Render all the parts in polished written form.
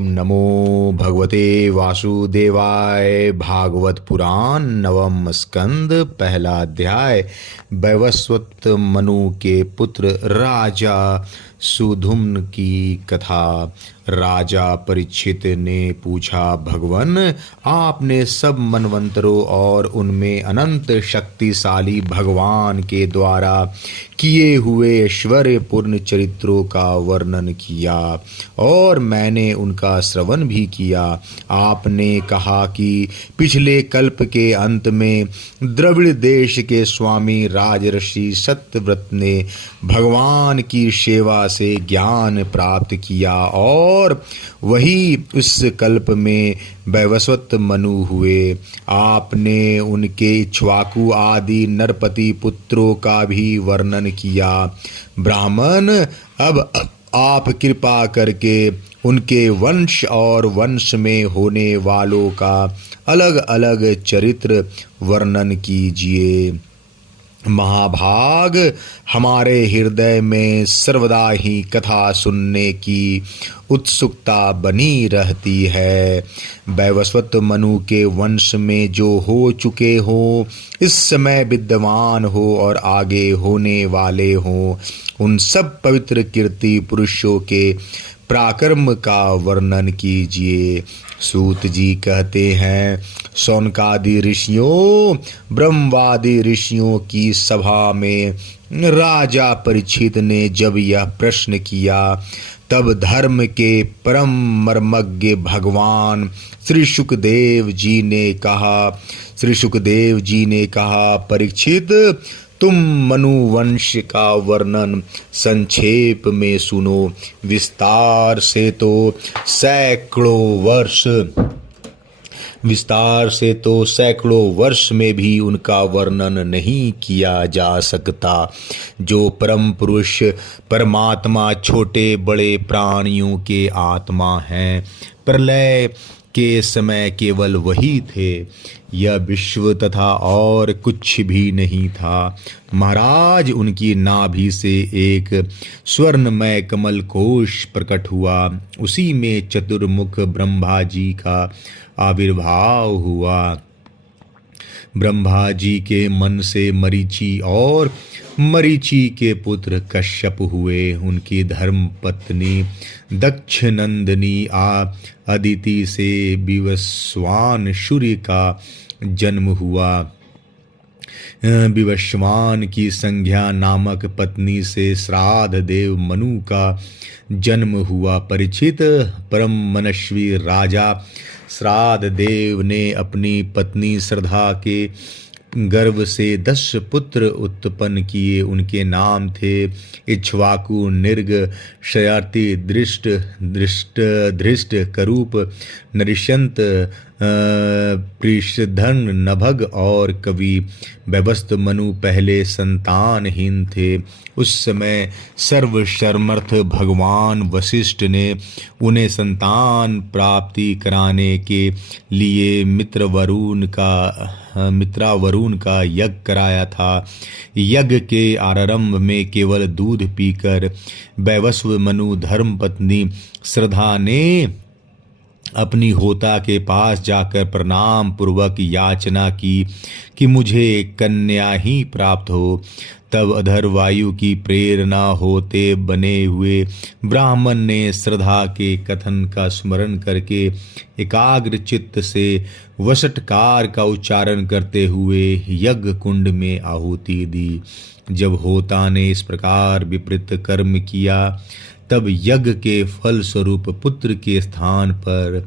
ओम नमो भगवते वासुदेवाय। भागवत पुराण नवम स्कंद पहला अध्याय। वैवस्वत मनु के पुत्र राजा सुधुम्न की कथा। राजा परीक्षित ने पूछा, भगवन आपने सब मनवंतरों और उनमें अनंत शक्तिशाली भगवान के द्वारा किए हुए ऐश्वर्यपूर्ण चरित्रों का वर्णन किया और मैंने उनका श्रवण भी किया। आपने कहा कि पिछले कल्प के अंत में द्रविड़ देश के स्वामी राजर्षि सत्यव्रत ने भगवान की सेवा से ज्ञान प्राप्त किया और वही उस कल्प में वैवस्वत मनु हुए। आपने उनके इक्ष्वाकु आदि नरपति पुत्रों का भी वर्णन किया। ब्राह्मण, अब आप कृपा करके उनके वंश और वंश में होने वालों का अलग अलग चरित्र वर्णन कीजिए। महाभाग, हमारे हृदय में सर्वदा ही कथा सुनने की उत्सुकता बनी रहती है। वैवस्वत मनु के वंश में जो हो चुके हो, इस समय विद्यमान हो और आगे होने वाले हो, उन सब पवित्र कीर्ति पुरुषों के पराक्रम का वर्णन कीजिए। सूत जी कहते हैं, शौनकादि ऋषियों, ब्रह्मवादी ऋषियों की सभा में राजा परीक्षित ने जब यह प्रश्न किया, तब धर्म के परम मर्मज्ञ भगवान श्री सुखदेव जी ने कहा, परीक्षित, तुम मनुवंश का वर्णन संक्षेप में सुनो। विस्तार से तो सैकड़ों वर्ष में भी उनका वर्णन नहीं किया जा सकता। जो परम पुरुष परमात्मा छोटे बड़े प्राणियों के आत्मा हैं, प्रलय के समय केवल वही थे। यह विश्व तथा और कुछ भी नहीं था। महाराज, उनकी नाभि से एक स्वर्णमय कमल कोश प्रकट हुआ। उसी में चतुर्मुख ब्रह्मा जी का आविर्भाव हुआ। ब्रह्मा जी के मन से मरीचि और मरीचि के पुत्र कश्यप हुए। उनकी धर्म पत्नी दक्ष नंदिनी अदिति से विवस्वान सूर्य का जन्म हुआ। विवस्वान की संज्ञा नामक पत्नी से श्राद्ध देव मनु का जन्म हुआ। परीक्षित, परम मनस्वी राजा श्राद्ध देव ने अपनी पत्नी श्रद्धा के गर्भ से 10 पुत्र उत्पन्न किए। उनके नाम थे इक्ष्वाकु, निर्ग, शयाति, धृष्ट, करूप, नरिशंत, पृषधन, नभग और कवि। वैवस्वत मनु पहले संतानहीन थे। उस समय सर्वसमर्थ भगवान वशिष्ठ ने उन्हें संतान प्राप्ति कराने के लिए मित्रावरुण का यज्ञ कराया था। यज्ञ के आरंभ में केवल दूध पीकर वैवस्वत मनु धर्मपत्नी श्रद्धा ने अपनी होता के पास जाकर प्रणाम पूर्वक याचना की कि मुझे कन्या ही प्राप्त हो। तब अधर वायु की प्रेरणा होते बने हुए ब्राह्मण ने श्रद्धा के कथन का स्मरण करके एकाग्र चित्त से वषटकार का उच्चारण करते हुए यज्ञ कुंड में आहुति दी। जब होता ने इस प्रकार विपरीत कर्म किया, तब यज्ञ के फल स्वरूप पुत्र के स्थान पर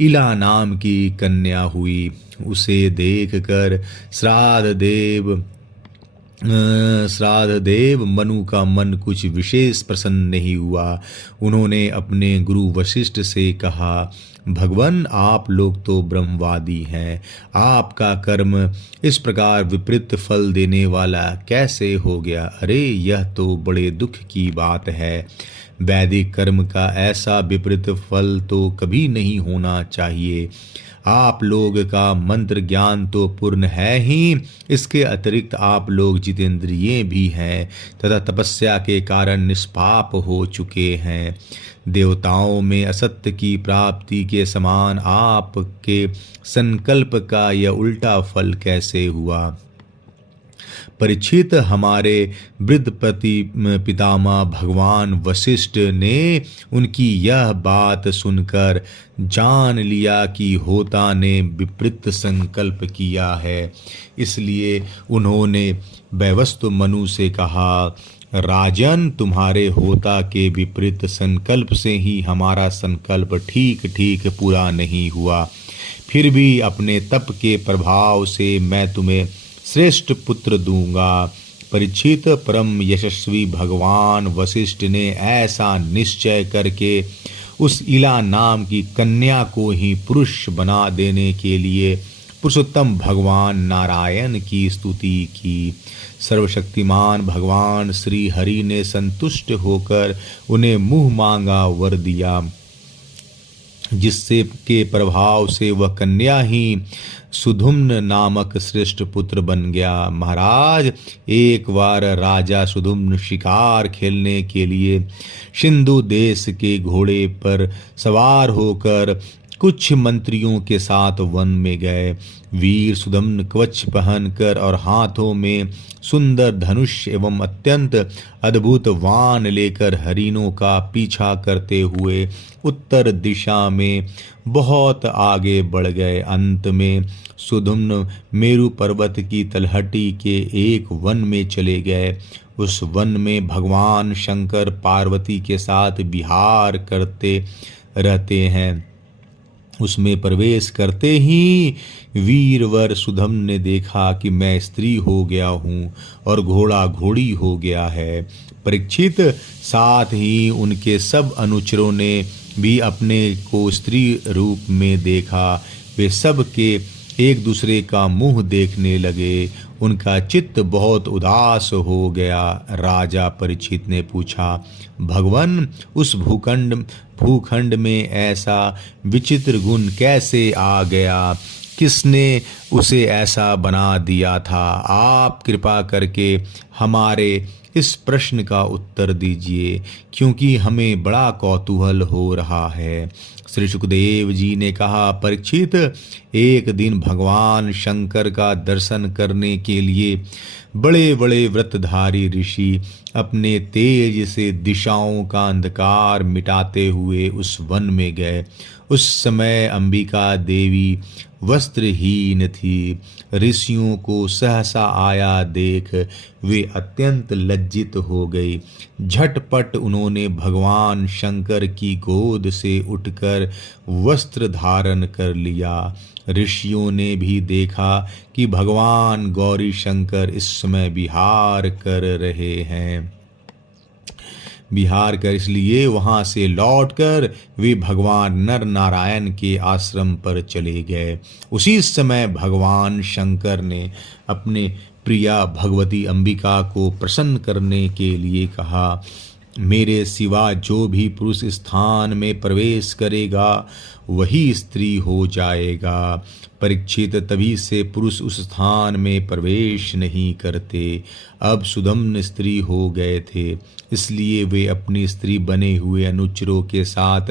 इला नाम की कन्या हुई। उसे देखकर श्राद्ध देव मनु का मन कुछ विशेष प्रसन्न नहीं हुआ। उन्होंने अपने गुरु वशिष्ठ से कहा, भगवान, आप लोग तो ब्रह्मवादी हैं, आपका कर्म इस प्रकार विपरीत फल देने वाला कैसे हो गया? अरे, यह तो बड़े दुख की बात है। वैदिक कर्म का ऐसा विपरीत फल तो कभी नहीं होना चाहिए। आप लोग का मंत्र ज्ञान तो पूर्ण है ही, इसके अतिरिक्त आप लोग जितेंद्रिय भी हैं तथा तपस्या के कारण निष्पाप हो चुके हैं। देवताओं में असत्य की प्राप्ति के समान आपके संकल्प का यह उल्टा फल कैसे हुआ? परीक्षित, हमारे वृद्ध पितामह भगवान वशिष्ठ ने उनकी यह बात सुनकर जान लिया कि होता ने विपरीत संकल्प किया है। इसलिए उन्होंने वैवस्वत मनु से कहा, राजन, तुम्हारे होता के विपरीत संकल्प से ही हमारा संकल्प ठीक ठीक पूरा नहीं हुआ। फिर भी अपने तप के प्रभाव से मैं तुम्हें श्रेष्ठ पुत्र दूंगा। परीक्षित, परम यशस्वी भगवान वशिष्ठ ने ऐसा निश्चय करके उस इला नाम की कन्या को ही पुरुष बना देने के लिए पुरुषोत्तम भगवान नारायण की स्तुति की। सर्वशक्तिमान भगवान श्री हरि ने संतुष्ट होकर उन्हें मुंह मांगा वर दिया, जिससे के प्रभाव से वह कन्या ही सुधुम्न नामक श्रेष्ठ पुत्र बन गया। महाराज, एक बार राजा सुधुम्न शिकार खेलने के लिए सिंधु देश के घोड़े पर सवार होकर कुछ मंत्रियों के साथ वन में गए। वीर सुधम्न कवच पहनकर और हाथों में सुंदर धनुष एवं अत्यंत अद्भुत वाण लेकर हरिणों का पीछा करते हुए उत्तर दिशा में बहुत आगे बढ़ गए। अंत में सुधम्न मेरु पर्वत की तलहटी के एक वन में चले गए। उस वन में भगवान शंकर पार्वती के साथ विहार करते रहते हैं। उसमें प्रवेश करते ही वीरवर सुधम्न ने देखा कि मैं स्त्री हो गया हूँ और घोड़ा घोड़ी हो गया है। परीक्षित, साथ ही उनके सब अनुचरों ने भी अपने को स्त्री रूप में देखा। वे सब के एक दूसरे का मुंह देखने लगे। उनका चित्त बहुत उदास हो गया। राजा परीक्षित ने पूछा, भगवान, उस भूखंड में ऐसा विचित्र गुण कैसे आ गया? किसने उसे ऐसा बना दिया था? आप कृपा करके हमारे इस प्रश्न का उत्तर दीजिए, क्योंकि हमें बड़ा कौतूहल हो रहा है। श्री सुखदेव जी ने कहा, परीक्षित, एक दिन भगवान शंकर का दर्शन करने के लिए बड़े बड़े व्रतधारी ऋषि अपने तेज से दिशाओं का अंधकार मिटाते हुए उस वन में गए। उस समय अंबिका देवी वस्त्रहीन थी। ऋषियों को सहसा आया देख वे अत्यंत लज्जित हो गई। झटपट उन्होंने भगवान शंकर की गोद से उठकर वस्त्र धारण कर लिया। ऋषियों ने भी देखा कि भगवान गौरी शंकर इस समय विहार कर रहे हैं। विहार कर इसलिए वहां से लौटकर वे भगवान नर नारायण के आश्रम पर चले गए। उसी समय भगवान शंकर ने अपने प्रिया भगवती अंबिका को प्रसन्न करने के लिए कहा, मेरे सिवा जो भी पुरुष स्थान में प्रवेश करेगा वही स्त्री हो जाएगा। परीक्षित, तभी से पुरुष उस स्थान में प्रवेश नहीं करते। अब सुधम्न स्त्री हो गए थे, इसलिए वे अपनी स्त्री बने हुए अनुचरों के साथ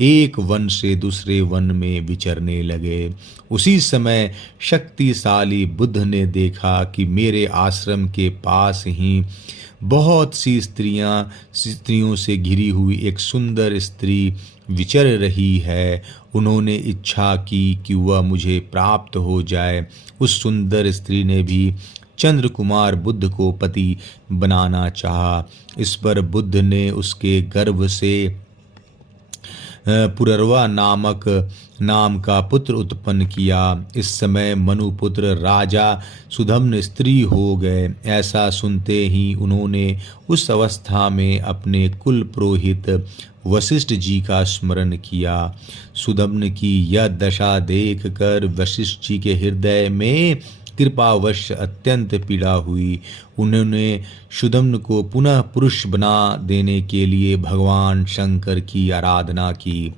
एक वन से दूसरे वन में विचरने लगे। उसी समय शक्तिशाली बुद्ध ने देखा कि मेरे आश्रम के पास ही बहुत सी स्त्रियों से घिरी हुई एक सुंदर स्त्री विचर रही है। उन्होंने इच्छा की कि वह मुझे प्राप्त हो जाए। उस सुंदर स्त्री ने भी चंद्रकुमार बुद्ध को पति बनाना चाहा। इस पर बुद्ध ने उसके गर्भ से पुरर्वा नाम का पुत्र उत्पन्न किया। इस समय मनुपुत्र राजा सुधम्न स्त्री हो गए। ऐसा सुनते ही उन्होंने उस अवस्था में अपने कुल पुरोहित वशिष्ठ जी का स्मरण किया। सुधम्न की यह दशा देखकर वशिष्ठ जी के हृदय में कृपावश अत्यंत पीड़ा हुई। उन्होंने सुदम्न को पुनः पुरुष बना देने के लिए भगवान शंकर की आराधना की।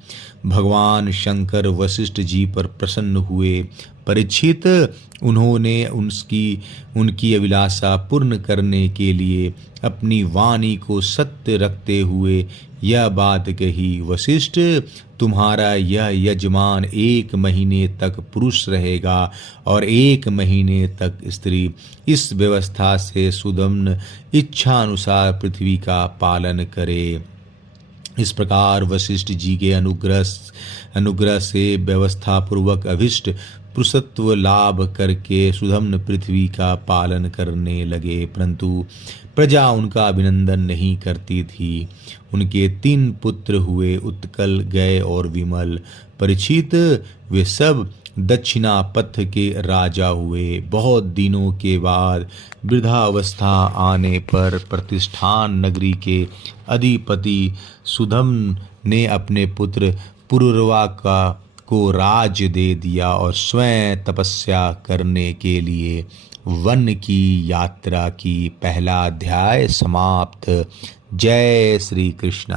भगवान शंकर वशिष्ठ जी पर प्रसन्न हुए। परीक्षित, उन्होंने उनकी अभिलाषा पूर्ण करने के लिए अपनी वाणी को सत्य रखते हुए यह बात कही, वशिष्ठ, तुम्हारा यह यजमान 1 महीने तक पुरुष रहेगा और 1 महीने तक स्त्री। इस व्यवस्था से सुदम्न इच्छानुसार पृथ्वी का पालन करे। इस प्रकार वशिष्ठ जी के अनुग्रह से व्यवस्था पूर्वक अभिष्ट पुरुषत्व लाभ करके सुदम्न पृथ्वी का पालन करने लगे, परंतु प्रजा उनका अभिनंदन नहीं करती थी। उनके 3 पुत्र हुए, उत्कल, गय और विमल। परीक्षित, वे सब दक्षिणापथ के राजा हुए। बहुत दिनों के बाद वृद्धावस्था आने पर प्रतिष्ठान नगरी के अधिपति सुदम्न ने अपने पुत्र पुरुरवा को राज्य दे दिया और स्वयं तपस्या करने के लिए वन की यात्रा की। पहला अध्याय समाप्त। जय श्री कृष्ण।